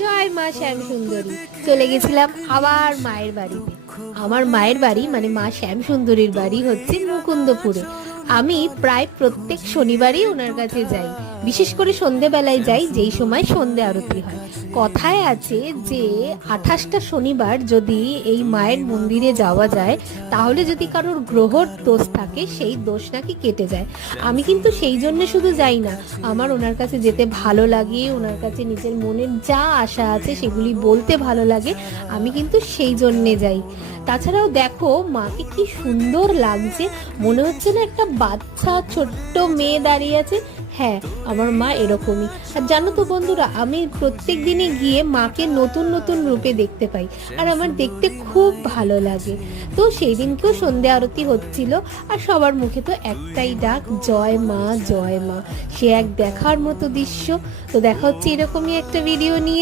জয় মা শ্যামসুন্দরী। চলে গেছিলাম আবার মায়ের বাড়িতে। আমার মায়ের বাড়ি মানে মা শ্যামসুন্দরীর বাড়ি হচ্ছে মুকুন্দপুরে। আমি প্রায় প্রত্যেক শনিবারই ওনার কাছে যাই, বিশেষ করে সন্ধেবেলায় যাই, যেই সময় সন্ধে আরতি হয়। কথায় আছে যে 28টা শনিবার যদি এই মায়ের মন্দিরে যাওয়া যায়, তাহলে যদি কারোর গ্রহর দোষ থাকে সেই দোষ নাকি কেটে যায়। আমি কিন্তু সেই জন্য শুধু যাই না, আমার ওনার কাছে যেতে ভালো লাগে, ওনার কাছে নিজের মনের যা আশা আছে সেগুলি বলতে ভালো লাগে, আমি কিন্তু সেই জন্যে যাই। তাছাড়াও দেখো মাকে কি সুন্দর লাগছে, মনে হচ্ছে না একটা বাচ্চা ছোট্ট মেয়ে দাঁড়িয়ে আছে। হ্যাঁ, আমার মা এরকমই। আর জানো তো বন্ধুরা, আমি প্রত্যেক দিনে গিয়ে মাকে নতুন নতুন রূপে দেখতে পাই, আর আমার দেখতে খুব ভালো লাগে। তো সেই দিনকেও সন্ধে আরতি হচ্ছিল, আর সবার মুখে তো একটাই ডাক, জয় মা জয় মা। সে এক দেখার মতো দৃশ্য। তো দেখা হচ্ছে এরকমই একটা ভিডিও নিয়ে।